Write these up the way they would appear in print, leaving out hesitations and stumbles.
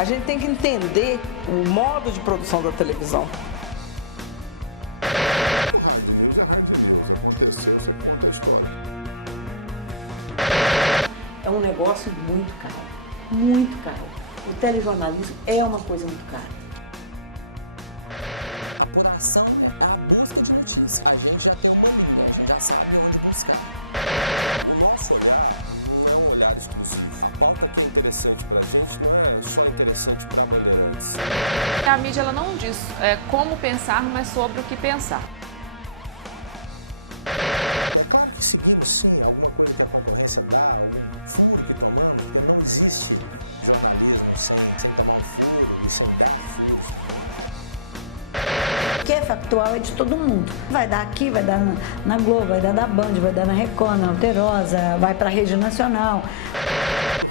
A gente tem que entender o modo de produção da televisão. É um negócio muito caro, muito caro. O telejornalismo é uma coisa muito cara. A apuração é a busca de notícia. A gente já tem um público, a gente já sabe onde buscar. Nosso olhar exclusivo. A pauta que é interessante pra gente não é só interessante pra Bandeirantes. A mídia ela não diz como pensar, mas sobre o que pensar. O que é factual é de todo mundo. Vai dar aqui, vai dar na Globo, vai dar na Band, vai dar na Record, na Alterosa, vai para a rede nacional.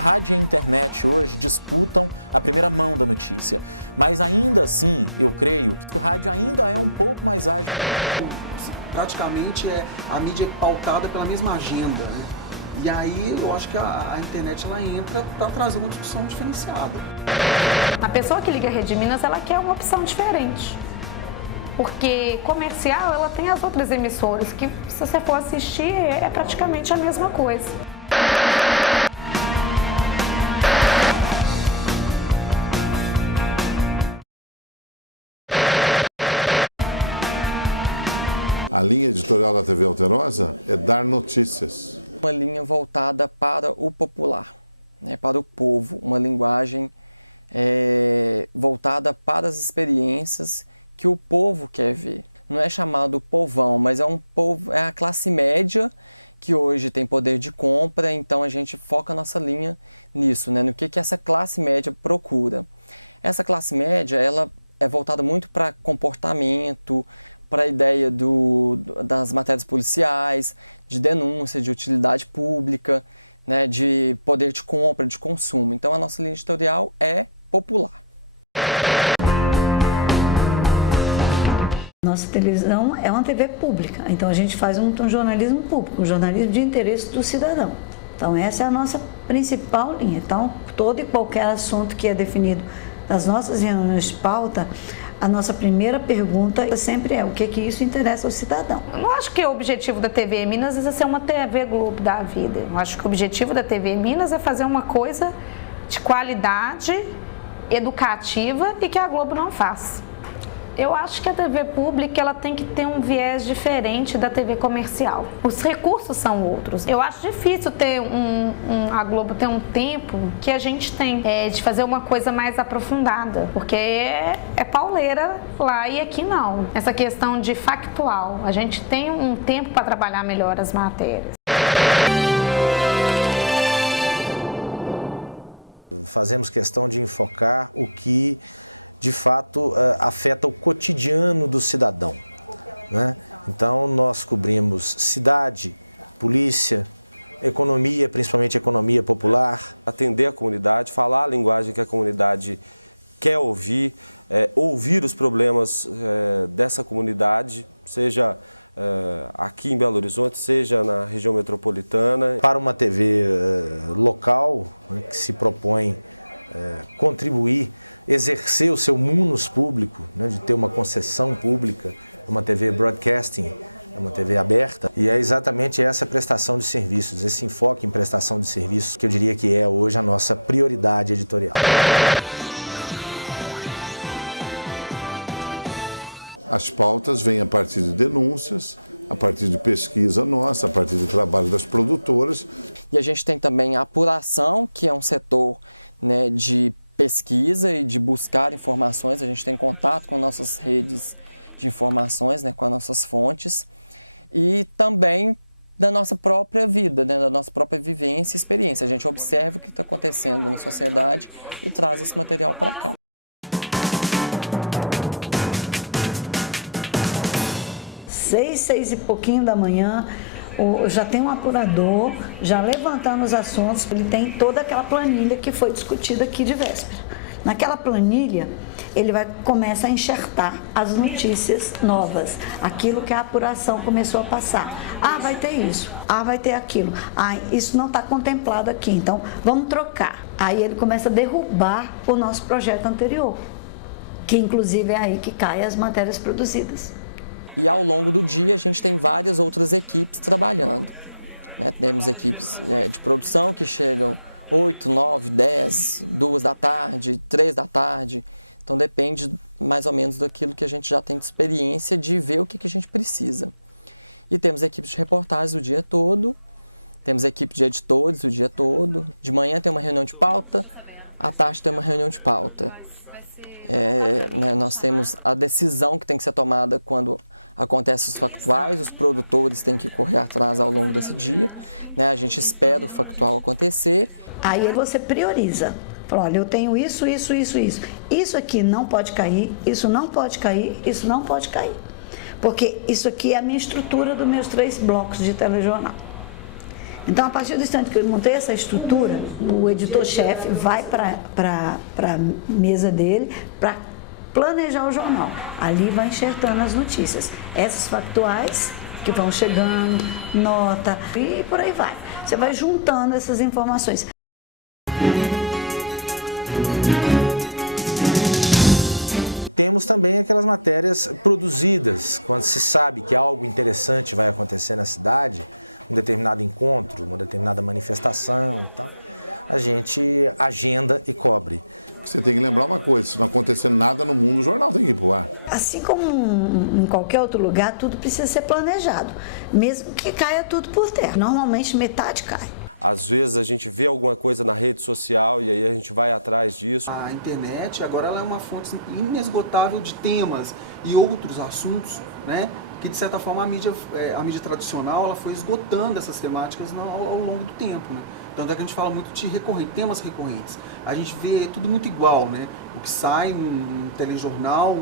Rádio e internet hoje disputam a primeira mão da notícia, mas ainda assim eu creio que o rádio ainda é um pouco mais alto. Praticamente a mídia é pautada pela mesma agenda, né? E aí eu acho que a internet ela entra para trazer uma discussão diferenciada. A pessoa que liga a Rede Minas, ela quer uma opção diferente. Porque comercial, ela tem as outras emissoras, que se você for assistir, é praticamente a mesma coisa. A linha editorial da TV Alterosa é dar notícias. Uma linha voltada para o popular, né, para o povo, uma linguagem voltada para as experiências que o povo quer ver. Não é chamado povão, mas é um povo, é a classe média que hoje tem poder de compra, então a gente foca nossa linha nisso, né, no que essa classe média procura. Essa classe média, ela é voltada muito para comportamento, para a ideia das matérias policiais, de denúncia, de utilidade pública, né, de poder de compra, de consumo. Então a nossa linha editorial é popular. Nossa televisão é uma TV pública, então a gente faz um jornalismo público, um jornalismo de interesse do cidadão. Então essa é a nossa principal linha. Então todo e qualquer assunto que é definido nas nossas reuniões de pauta, a nossa primeira pergunta sempre é o que isso interessa ao cidadão. Eu não acho que o objetivo da TV Minas é ser uma TV Globo da vida. Eu acho que o objetivo da TV Minas é fazer uma coisa de qualidade, educativa e que a Globo não faz. Eu acho que a TV pública ela tem que ter um viés diferente da TV comercial. Os recursos são outros. Eu acho difícil ter a Globo ter um tempo que a gente tem de fazer uma coisa mais aprofundada, porque é pauleira lá e aqui não. Essa questão de factual, a gente tem um tempo para trabalhar melhor as matérias. Fazemos questão de enfocar o que de fato afeta o cotidiano do cidadão, né? Então nós cobrimos cidade, polícia, economia, principalmente economia popular. Atender a comunidade, falar a linguagem que a comunidade quer ouvir, ouvir os problemas dessa comunidade, seja aqui em Belo Horizonte, seja na região metropolitana. Para uma TV local que se propõe contribuir, exercer o seu munus público, né, de ter uma concessão pública, uma TV broadcasting, TV aberta, e é exatamente essa prestação de serviços, esse enfoque em prestação de serviços, que eu diria que é hoje a nossa prioridade editorial. As pautas vêm a partir de denúncias, a partir de pesquisa nossa, a partir do trabalho das produtoras. E a gente tem também a apuração, que é um setor, né, de pesquisa e de buscar informações. A gente tem contato com nossas redes de informações, né, com as nossas fontes, e também da nossa própria vida, né, da nossa própria vivência e experiência. A gente observa o que está acontecendo na sociedade, traz esse material. 6 e pouquinho da manhã, já tem um apurador, já levantando os assuntos, ele tem toda aquela planilha que foi discutida aqui de véspera. Naquela planilha, ele começa a enxertar as notícias novas, aquilo que a apuração começou a passar. Ah, vai ter isso, ah, vai ter aquilo, ah, isso não está contemplado aqui, então vamos trocar. Aí ele começa a derrubar o nosso projeto anterior, que inclusive é aí que caem as matérias produzidas. A gente tem várias outras equipes trabalhando. Temos equipes de produção que chegam 8, 9, 10, 2 da tarde, 3 da tarde. Então depende mais ou menos daquilo que a gente já tem experiência de ver o que a gente precisa. E temos equipes de reportagens o dia todo, temos equipes de editores o dia todo. De manhã tem uma reunião de pauta, à tarde tem uma reunião de pauta. Vai voltar para mim, eu vou Nós chamar. temos a decisão que tem que ser tomada quando acontece os factuais, os produtores têm que correr atrás, a gente espera o factual acontecer. Aí você prioriza. Fala, olha, eu tenho isso, isso, isso, isso. Isso aqui não pode cair, isso não pode cair, isso não pode cair. Porque isso aqui é a minha estrutura dos meus 3 blocos de telejornal. Então, a partir do instante que eu montei essa estrutura, o editor-chefe vai para a mesa dele para planejar o jornal. Ali vai enxertando as notícias. Essas factuais que vão chegando, nota e por aí vai. Você vai juntando essas informações. Temos também aquelas matérias produzidas, quando se sabe que algo interessante vai acontecer na cidade, um determinado encontro, uma determinada manifestação, a gente agenda e cobre. Você tem que lembrar uma coisa, se não acontecer nada, no jornal tem que ir pro ar. Assim como em qualquer outro lugar, tudo precisa ser planejado, mesmo que caia tudo por terra. Normalmente metade cai. Às vezes a gente vê alguma coisa na rede social e aí a gente vai atrás disso. A internet agora ela é uma fonte inesgotável de temas e outros assuntos, né? Que de certa forma a mídia tradicional ela foi esgotando essas temáticas ao longo do tempo, né? Tanto é que a gente fala muito de temas recorrentes. A gente vê tudo muito igual, né? O que sai num telejornal,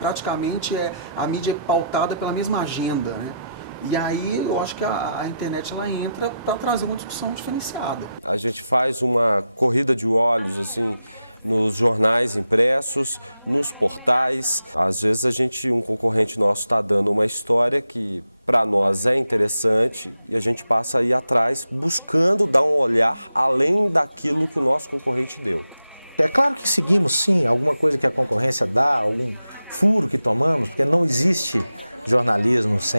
praticamente a mídia é pautada pela mesma agenda, né? E aí eu acho que a internet ela entra para trazer uma discussão diferenciada. A gente faz uma corrida de olhos assim, nos jornais impressos, nos portais. Às vezes um concorrente nosso está dando uma história que para nós é interessante e a gente passa a ir atrás buscando dar um olhar além daquilo que o nosso concorrente deu. É claro que seguimos sim alguma coisa que a concorrência dá, um furo que tomamos, porque não existe jornalismo sem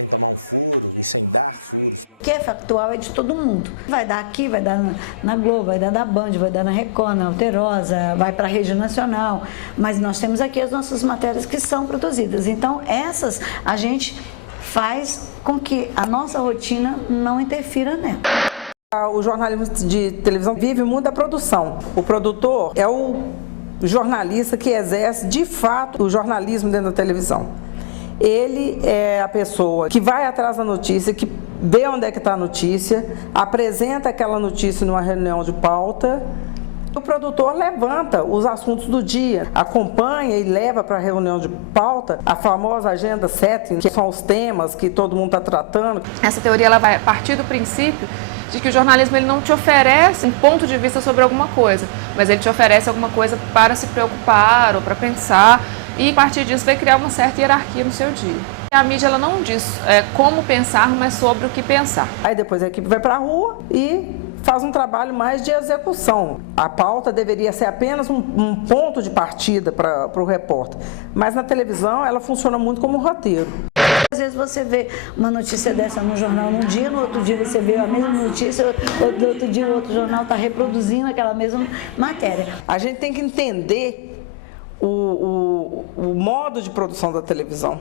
tomar um furo, sem dar furos. O que é factual é de todo mundo. Vai dar aqui, vai dar na Globo, vai dar na Band, vai dar na Record, na Alterosa, vai para a rede nacional. Mas nós temos aqui as nossas matérias que são produzidas. Então, essas a gente faz com que a nossa rotina não interfira nela. O jornalismo de televisão vive muito da produção. O produtor é o jornalista que exerce, de fato, o jornalismo dentro da televisão. Ele é a pessoa que vai atrás da notícia, que vê onde é que está a notícia, apresenta aquela notícia numa reunião de pauta. O produtor levanta os assuntos do dia, acompanha e leva para a reunião de pauta a famosa agenda setting, que são os temas que todo mundo está tratando. Essa teoria ela vai partir do princípio de que o jornalismo ele não te oferece um ponto de vista sobre alguma coisa, mas ele te oferece alguma coisa para se preocupar ou para pensar, e a partir disso vai criar uma certa hierarquia no seu dia. A mídia ela não diz como pensar, mas sobre o que pensar. Aí depois a equipe vai para a rua e faz um trabalho mais de execução. A pauta deveria ser apenas um ponto de partida para o repórter, mas na televisão ela funciona muito como um roteiro. Às vezes você vê uma notícia dessa no jornal num dia, no outro dia você vê a mesma notícia, no outro dia o outro jornal está reproduzindo aquela mesma matéria. A gente tem que entender o modo de produção da televisão.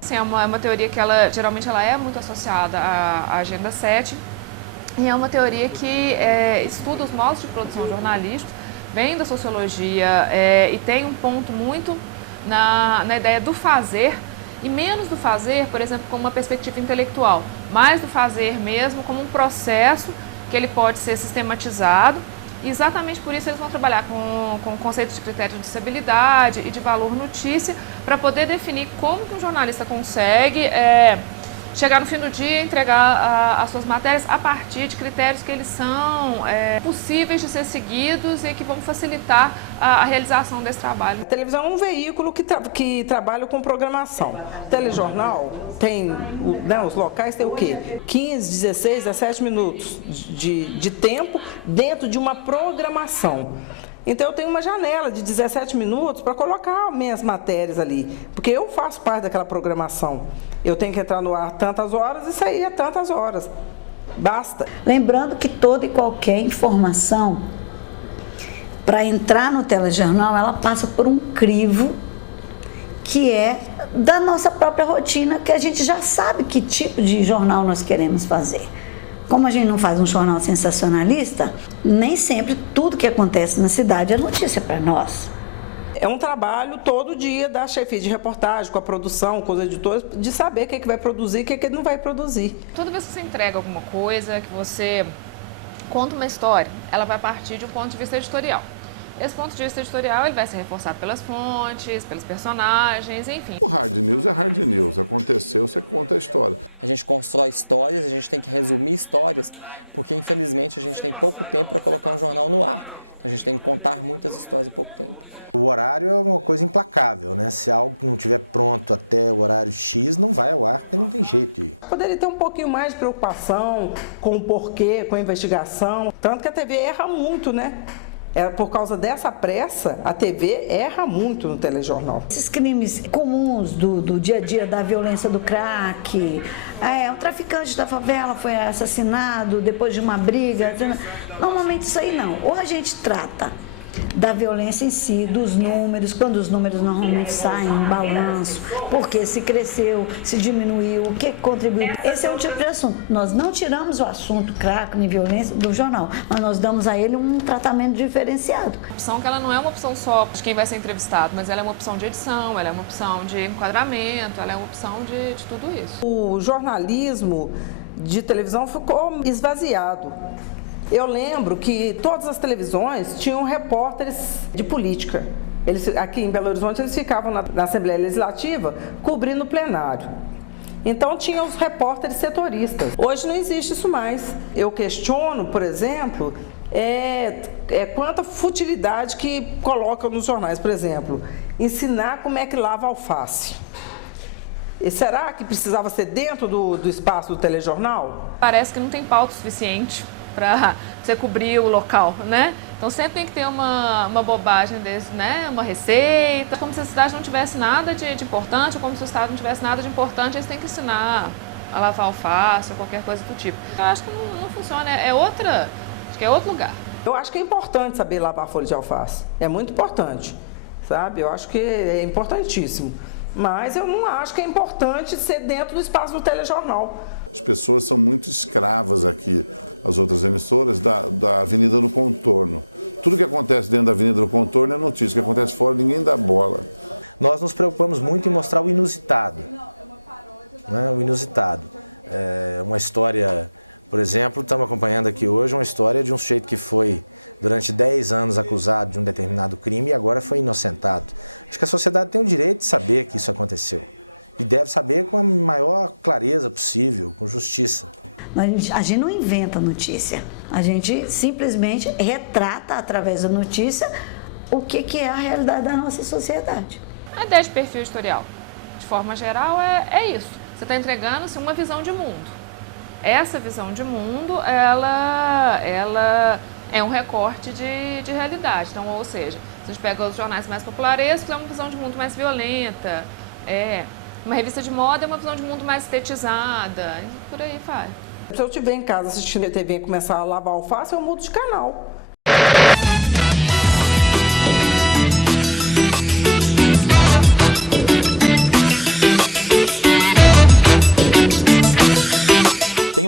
Sim, é uma teoria que geralmente ela é muito associada à agenda 7, e é uma teoria que estuda os modos de produção jornalística, vem da sociologia e tem um ponto muito na ideia do fazer, e menos do fazer, por exemplo, como uma perspectiva intelectual, mais do fazer mesmo como um processo que ele pode ser sistematizado, e exatamente por isso eles vão trabalhar com conceitos de critério de estabilidade e de valor notícia, para poder definir como que um jornalista consegue chegar no fim do dia e entregar as suas matérias a partir de critérios que eles são possíveis de ser seguidos e que vão facilitar a realização desse trabalho. A televisão é um veículo que trabalha com programação. O telejornal tem, os locais tem o quê? 15, 16, 17 minutos de tempo dentro de uma programação. Então eu tenho uma janela de 17 minutos para colocar minhas matérias ali, porque eu faço parte daquela programação. Eu tenho que entrar no ar tantas horas e sair a tantas horas. Basta. Lembrando que toda e qualquer informação, para entrar no telejornal, ela passa por um crivo que é da nossa própria rotina, que a gente já sabe que tipo de jornal nós queremos fazer. Como a gente não faz um jornal sensacionalista, nem sempre tudo que acontece na cidade é notícia para nós. É um trabalho todo dia da chefia de reportagem, com a produção, com os editores, de saber o que vai produzir e o que não vai produzir. Toda vez que você entrega alguma coisa, que você conta uma história, ela vai partir de um ponto de vista editorial. Esse ponto de vista editorial ele vai ser reforçado pelas fontes, pelos personagens, enfim. A gente constrói histórias, a gente tem que resumir histórias, porque infelizmente a gente tem que contar falando lá, a gente tem que contar muitas histórias. O horário é uma coisa implacável, né? Se algo não estiver pronto até o horário X, não vai agora, não tem jeito. Poderia ter um pouquinho mais de preocupação com o porquê, com a investigação. Tanto que a TV erra muito, né? Por causa dessa pressa, a TV erra muito no telejornal. Esses crimes comuns do dia a dia, da violência do crack, um traficante da favela foi assassinado depois de uma briga. Normalmente isso aí não. Ou a gente trata da violência em si, dos números, quando os números normalmente saem em balanço, porque se cresceu, se diminuiu, o que contribuiu. Esse é um tipo de assunto. Nós não tiramos o assunto crack e violência do jornal, mas nós damos a ele um tratamento diferenciado. A opção que ela não é uma opção só de quem vai ser entrevistado, mas ela é uma opção de edição, ela é uma opção de enquadramento, ela é uma opção de tudo isso. O jornalismo de televisão ficou esvaziado. Eu lembro que todas as televisões tinham repórteres de política. Aqui em Belo Horizonte, eles ficavam na Assembleia Legislativa cobrindo o plenário. Então, tinha os repórteres setoristas. Hoje não existe isso mais. Eu questiono, por exemplo, quanta futilidade que colocam nos jornais. Por exemplo, ensinar como é que lava alface. E será que precisava ser dentro do espaço do telejornal? Parece que não tem pauta suficiente para você cobrir o local, né? Então sempre tem que ter uma bobagem desse, né? Uma receita. Como se a cidade não tivesse nada de importante, ou como se o estado não tivesse nada de importante, eles têm que ensinar a lavar alface ou qualquer coisa do tipo. Eu acho que não funciona, acho que é outro lugar. Eu acho que é importante saber lavar folha de alface, é muito importante, sabe? Eu acho que é importantíssimo, mas eu não acho que é importante ser dentro do espaço do telejornal. As pessoas são muito escravas aqui. As outras emissoras da Avenida do Contorno. Tudo que acontece dentro da Avenida do Contorno é notícia, que acontece fora que nem dá bola. Nós nos preocupamos muito em mostrar o inusitado. Né? O inusitado. Uma história, por exemplo, estamos acompanhando aqui hoje uma história de um sujeito que foi durante 10 anos acusado de um determinado crime e agora foi inocentado. Acho que a sociedade tem o direito de saber que isso aconteceu. E deve saber com a maior clareza possível, justiça. A gente não inventa notícia, a gente simplesmente retrata através da notícia o que é a realidade da nossa sociedade. A ideia de perfil editorial, de forma geral, é isso. Você está entregando-se uma visão de mundo. Essa visão de mundo, ela é um recorte de realidade. Então, ou seja, se a gente pega os jornais mais popularescos, é uma visão de mundo mais violenta. Uma revista de moda é uma visão de mundo mais estetizada, e por aí vai. Se eu estiver em casa assistindo a TV e começar a lavar alface, eu mudo de canal. Tem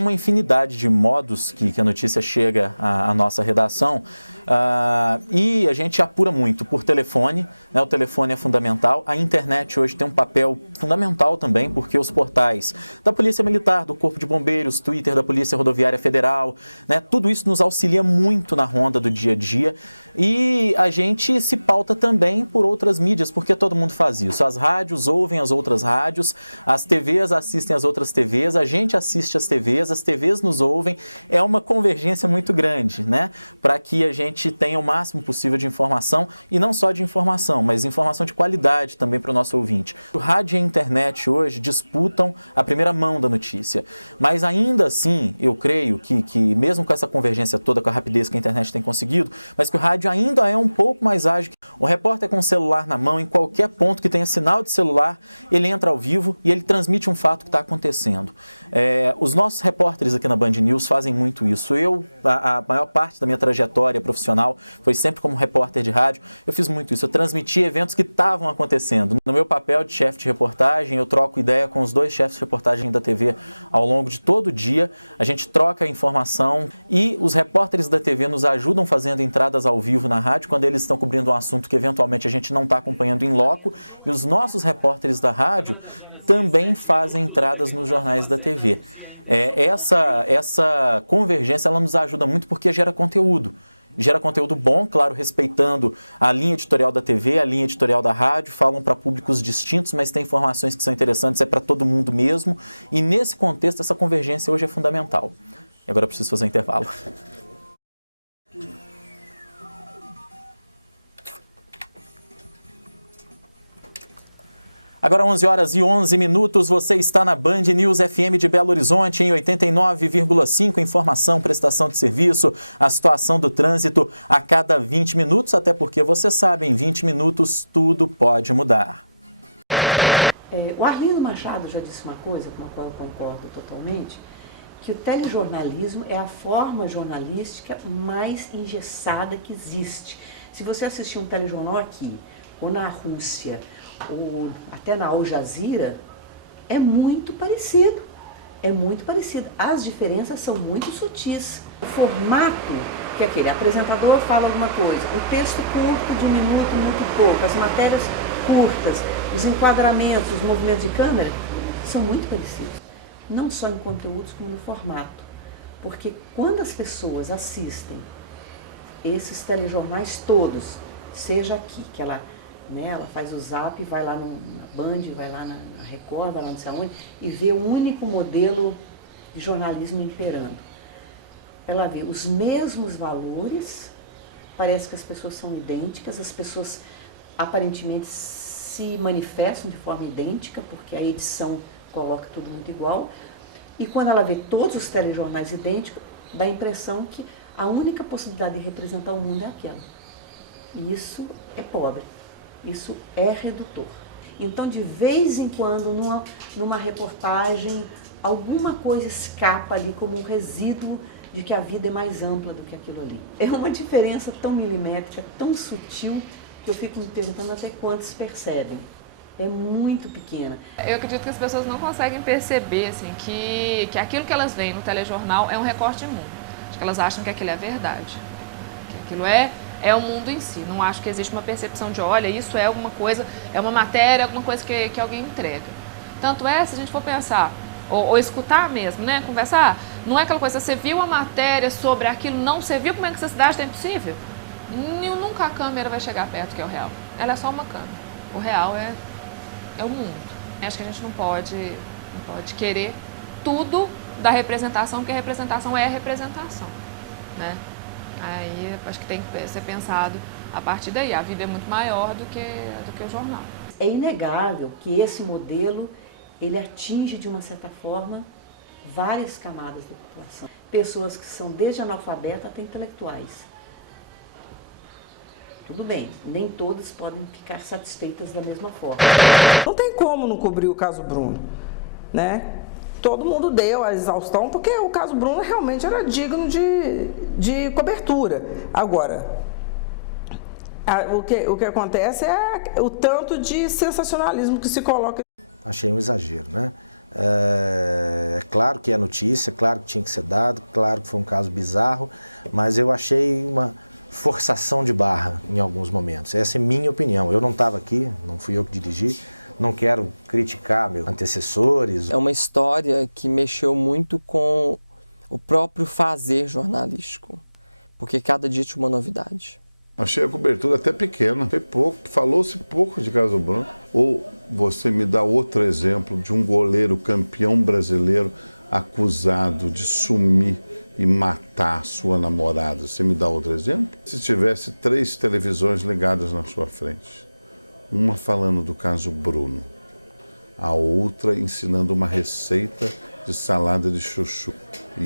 uma infinidade de modos que a notícia chega à nossa redação e a gente apura muito por telefone. O telefone é fundamental, a internet hoje tem um papel fundamental também, porque os portais da Polícia Militar, do Corpo de Bombeiros, Twitter da Polícia Rodoviária Federal, tudo isso nos auxilia muito na ronda do dia a dia E a gente se pauta também por outras mídias, porque todo mundo faz isso. As rádios ouvem as outras rádios, as TVs assistem as outras TVs, a gente assiste as TVs nos ouvem. É uma convergência muito grande, né? Para que a gente tenha o máximo possível de informação, e não só de informação, mas informação de qualidade também para o nosso ouvinte. O rádio e a internet hoje disputam a primeira mão da notícia, mas ainda assim, eu creio que mesmo com essa convergência toda, com a rapidez que a internet tem conseguido, mas que o rádio ainda é um pouco mais ágil. Um repórter com um celular na mão, em qualquer ponto que tenha sinal de celular, ele entra ao vivo e ele transmite um fato que está acontecendo. Os nossos repórteres aqui na Band News fazem muito isso. A maior parte da minha trajetória profissional foi sempre como repórter de rádio. Eu fiz muito isso, eu transmiti eventos que estavam acontecendo. No meu papel de chefe de reportagem, eu troco ideia com os 2 chefes de reportagem da TV ao longo de todo o dia. A gente troca a informação e os repórteres da TV nos ajudam fazendo entradas ao vivo na rádio quando eles estão cobrindo um assunto que eventualmente a gente não está acompanhando em loco. Os nossos repórteres da rádio também fazem entradas nos jornais da TV. Essa convergência ela nos ajuda muito porque gera conteúdo. Gera conteúdo bom, claro, respeitando a linha editorial da TV, a linha editorial da rádio, falam para públicos distintos, mas tem informações que são interessantes, é para todo mundo mesmo. E nesse contexto, essa convergência hoje é fundamental. Agora eu preciso fazer um intervalo. Agora 11h11, você está na Band News FM de Belo Horizonte em 89,5, informação, prestação de serviço, a situação do trânsito a cada 20 minutos, até porque você sabe, em 20 minutos tudo pode mudar. O Arlindo Machado já disse uma coisa com a qual eu concordo totalmente, que o telejornalismo é a forma jornalística mais engessada que existe. Se você assistir um telejornal aqui, ou na Rússia, ou até na Al Jazeera, é muito parecido. É muito parecido. As diferenças são muito sutis. O formato, que é aquele apresentador fala alguma coisa, o texto curto de um minuto, muito pouco, as matérias curtas, os enquadramentos, os movimentos de câmera, são muito parecidos. Não só em conteúdos, como no formato. Porque quando as pessoas assistem esses telejornais todos, seja aqui, que ela faz o zap, vai lá na Band, vai lá na Record, vai lá não sei aonde, e vê um único modelo de jornalismo imperando. Ela vê os mesmos valores, parece que as pessoas são idênticas, as pessoas aparentemente se manifestam de forma idêntica, porque a edição coloca tudo muito igual, e quando ela vê todos os telejornais idênticos, dá a impressão que a única possibilidade de representar o mundo é aquela. E isso é pobre. Isso é redutor. Então, de vez em quando, numa reportagem, alguma coisa escapa ali como um resíduo de que a vida é mais ampla do que aquilo ali. É uma diferença tão milimétrica, tão sutil, que eu fico me perguntando até quantos percebem. É muito pequena. Eu acredito que as pessoas não conseguem perceber assim, que aquilo que elas veem no telejornal é um recorte de mundo. Acho que elas acham que aquilo é verdade. Que aquilo é o mundo em si. Não acho que existe uma percepção de, olha, isso é alguma coisa, é uma matéria, alguma coisa que alguém entrega. Tanto é, se a gente for pensar, ou escutar mesmo, né, conversar, não é aquela coisa, você viu a matéria sobre aquilo, não, você viu como é que essa cidade é impossível? Nunca a câmera vai chegar perto que é o real. Ela é só uma câmera. O real é o mundo. Acho que a gente não pode querer tudo da representação, porque a representação é a representação, né? Aí acho que tem que ser pensado a partir daí. A vida é muito maior do que o jornal. É inegável que esse modelo, ele atinge de uma certa forma várias camadas da população. Pessoas que são desde analfabetas até intelectuais. Tudo bem, nem todas podem ficar satisfeitas da mesma forma. Não tem como não cobrir o caso Bruno, né? Todo mundo deu a exaustão, porque o caso Bruno realmente era digno de cobertura. Agora, o que acontece é o tanto de sensacionalismo que se coloca. Achei um exagero, né? É claro que é notícia, claro que tinha que ser dado, claro que foi um caso bizarro, mas eu achei uma forçação de barra em alguns momentos. Essa é a minha opinião. Eu não estava aqui, fui eu que dirigi. Não quero criticar meus antecessores. É uma história que mexeu muito com o próprio fazer jornalístico, porque cada dia tinha uma novidade. Achei a cobertura até pequena, falou-se pouco de caso Bruno. Ou você me dá outro exemplo de um goleiro campeão brasileiro acusado de sumir e matar sua namorada. Você me dá outro exemplo? Se tivesse 3 televisões ligadas à sua frente, uma falando do caso Bruno, a outra ensinando uma receita de salada de chuchu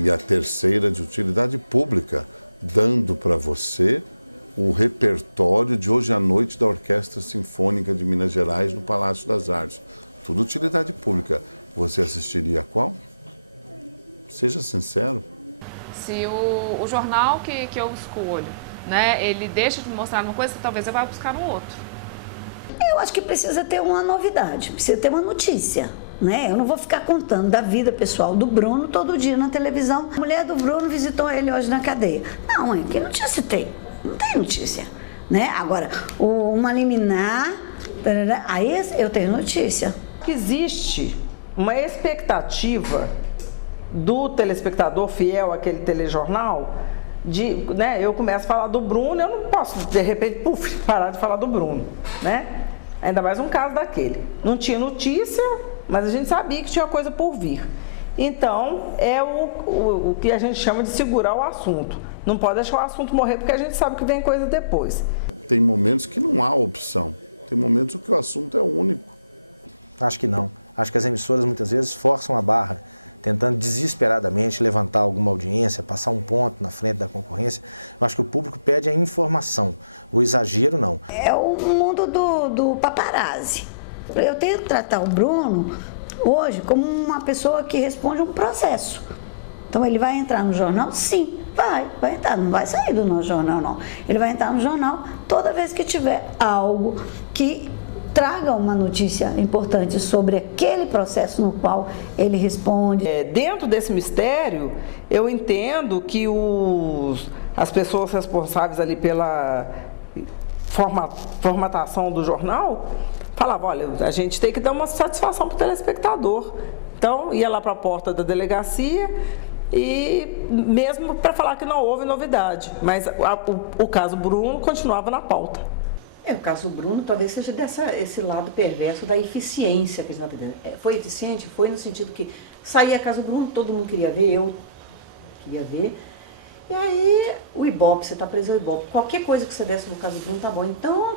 e a terceira de utilidade pública, dando para você o repertório de hoje à noite da Orquestra Sinfônica de Minas Gerais no Palácio das Artes. Tudo utilidade pública. Você assistiria a qual? Seja sincero. Se o jornal que eu escolho, né, ele deixa de mostrar uma coisa, talvez eu vá buscar um outro. Eu acho que precisa ter uma novidade, precisa ter uma notícia, né? Eu não vou ficar contando da vida pessoal do Bruno todo dia na televisão. A mulher do Bruno visitou ele hoje na cadeia. Não, que notícia tem? Não tem notícia, né? Agora, uma liminar, aí eu tenho notícia. Existe uma expectativa do telespectador fiel àquele telejornal, né, eu começo a falar do Bruno, eu não posso, de repente, parar de falar do Bruno, né? Ainda mais um caso daquele. Não tinha notícia, mas a gente sabia que tinha coisa por vir. Então, é o que a gente chama de segurar o assunto. Não pode deixar o assunto morrer, porque a gente sabe que vem coisa depois. Tem momentos que não há opção. Tem momentos que o assunto é único. Acho que não. Acho que as emissoras muitas vezes forçam a barra, tentando desesperadamente levantar alguma audiência, passar um ponto na frente da concorrência. Acho que o público pede a informação. O exagero não. É o mundo do paparazzi. Eu tenho que tratar o Bruno hoje como uma pessoa que responde um processo. Então ele vai entrar no jornal? Sim, vai entrar, não vai sair do nosso jornal não. Ele vai entrar no jornal toda vez que tiver algo que traga uma notícia importante sobre aquele processo no qual ele responde. Dentro desse mistério, eu entendo que as pessoas responsáveis ali pela formatação do jornal falavam, olha, a gente tem que dar uma satisfação para o telespectador. Então, ia lá para a porta da delegacia e mesmo para falar que não houve novidade, mas o caso Bruno continuava na pauta. O caso Bruno talvez seja esse lado perverso da eficiência que eles estão pedindo. Foi eficiente? Foi no sentido que saía caso Bruno, todo mundo queria ver, eu queria ver. E aí, o Ibope, você está preso ao Ibope. Qualquer coisa que você desse no caso Bruno tá bom. Então,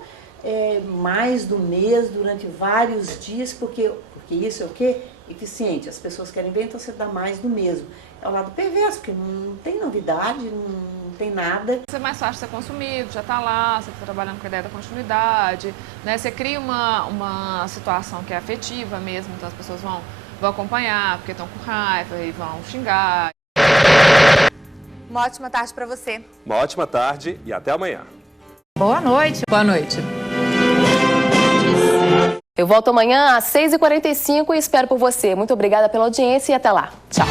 mais do mês, durante vários dias, porque isso é o quê? Eficiente. As pessoas querem ver, então você dá mais do mesmo. É o lado perverso, porque não tem novidade, não tem nada. É mais fácil ser consumido, já está lá, você está trabalhando com a ideia da continuidade, né? Você cria uma situação que é afetiva mesmo, então as pessoas vão acompanhar, porque estão com raiva e vão xingar. Uma ótima tarde para você. Uma ótima tarde e até amanhã. Boa noite. Boa noite. Eu volto amanhã às 6h45 e espero por você. Muito obrigada pela audiência e até lá. Tchau.